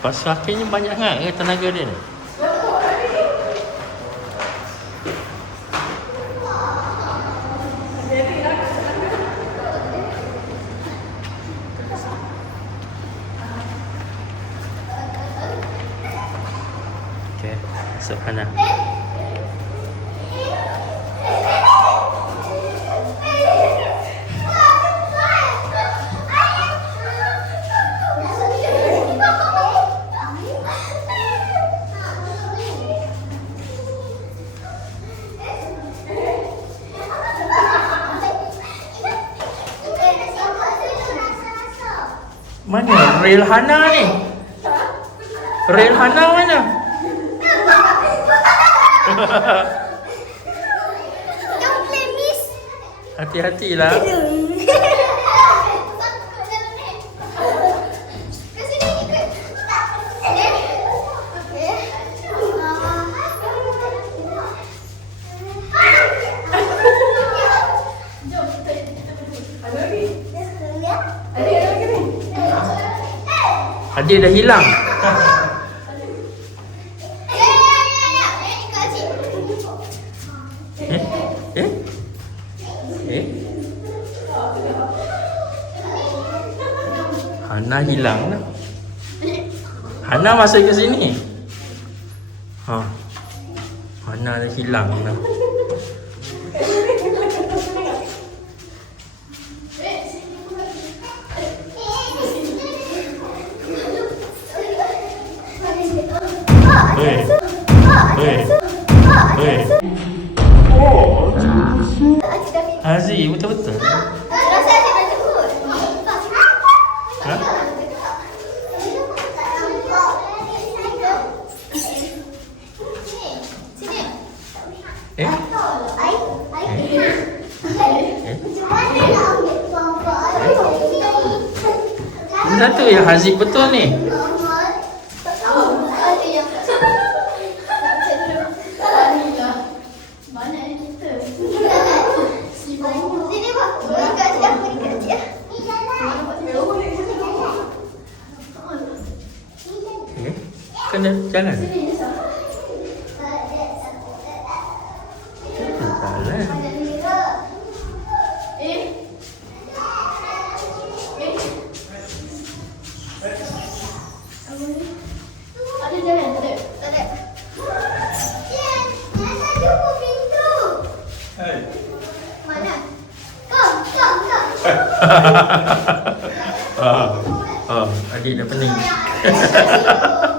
Pasal akhirnya banyak sangat ke tenaga dia ni? Okay, masuk Mana Real Hana ni? Real Hana mana? Hati-hatilah. Adik dah hilang. Eh? Eh? Eh? Hana hilang dah. Hana masuk ke sini. Ha. Hana dah hilang dah. Hei. Hei. Hei. Hazi, betul-betul. Ha? Eh? Ini satu yang Haziq betul ni. Sini pak, beri kat dia, beri Ah, ah, adik dah pening.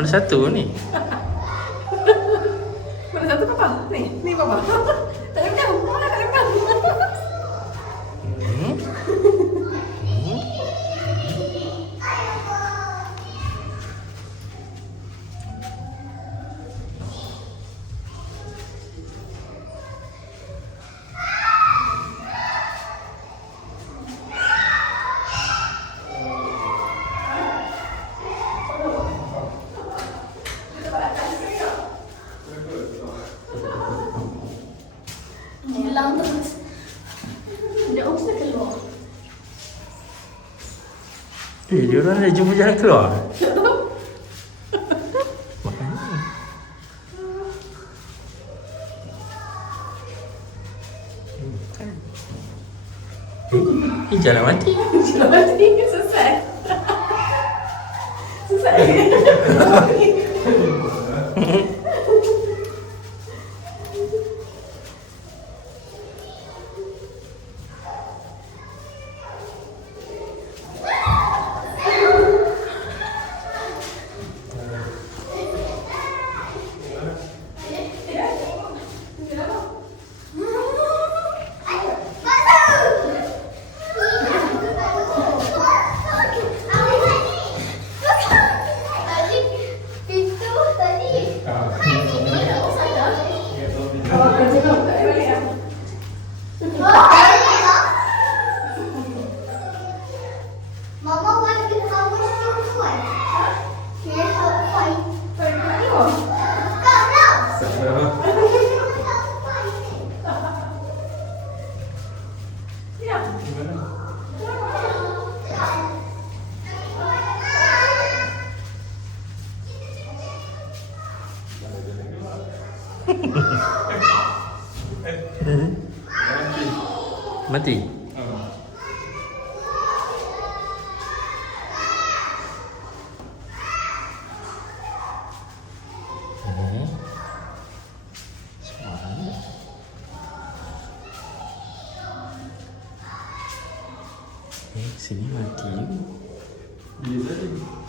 Mana satu ni? Hilang terus. Dia usah keluar. Eh, dia orang dah jumpa jalan keluar. Makanya. Hmm, kan. Eh, ni jalan mati. Selamat ni selesai. Selesai. Mati. Hmm. Eh, sini mati juga.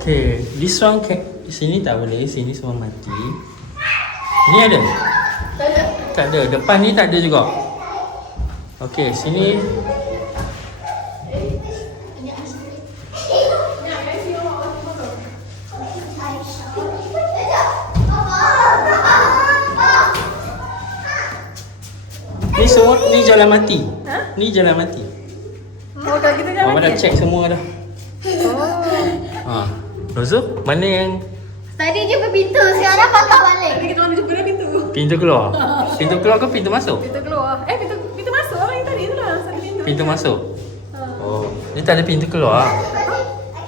Okay, this one can, sini tak boleh, sini semua mati. Ni ada? Tak ada. Tak ada. Depan ni tak ada juga. Okay, sini ni semua ni jalan mati. Ha? Ni jalan mati. Oh, kalau kita jangan Mama dah check semua dah. Ha. Rozo, mana yang Tadi jumpa pintu, sekarang patah balik. Tadi kita orang jumpa dia pintu. pintu keluar? Pintu keluar ke pintu masuk? Pintu keluar. Eh, pintu pintu masuk lah yang tadi tu lah. Satu pintu. Pintu masuk. Ha. Oh, ni tak ada pintu keluar.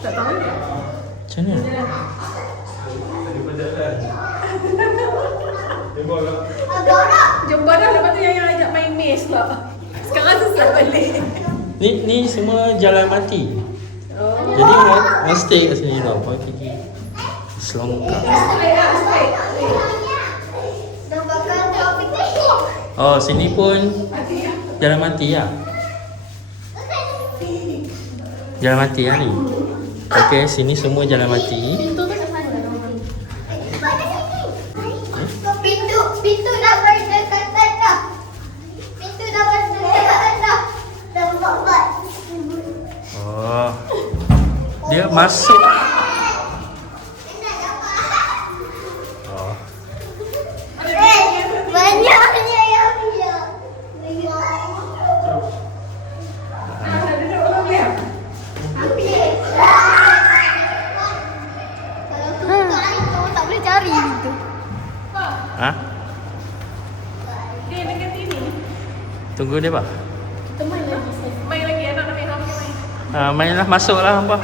Tak tahu. Macam mana? Jumpa dah lepas tu yang yang ajak main maze pula. Sekarang sesat balik. Ni ni semua jalan mati. Jadi mau mau stay kat sini tau. Straight. Dapatkan topik Oh, sini pun ya. jalan mati lah. Jalan mati lah ni. Okay, sini semua jalan mati. Masuk. Oh. Eh, banyaknya yang. Ah, cari gitu. Ha? Dia dekat sini. Tunggu dia pak. Kita main lagi. Main lagi anak nak main. Ha, mainlah masuklah hamba.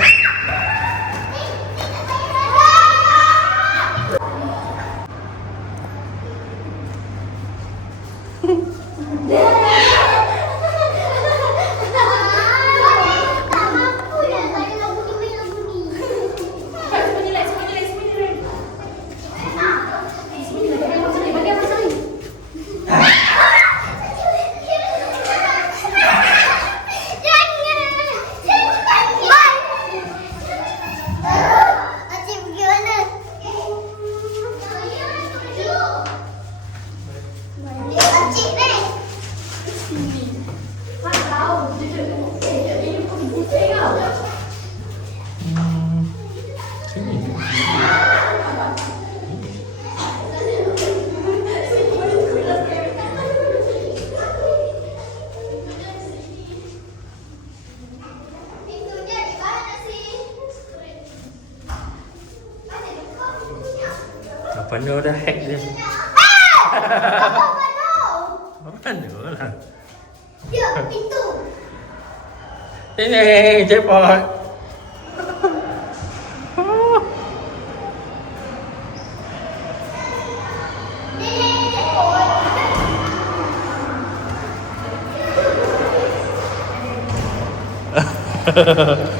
Ni dah hack dia? Mana? Lah? Ya, pintu. Sini, cepat. Nenek,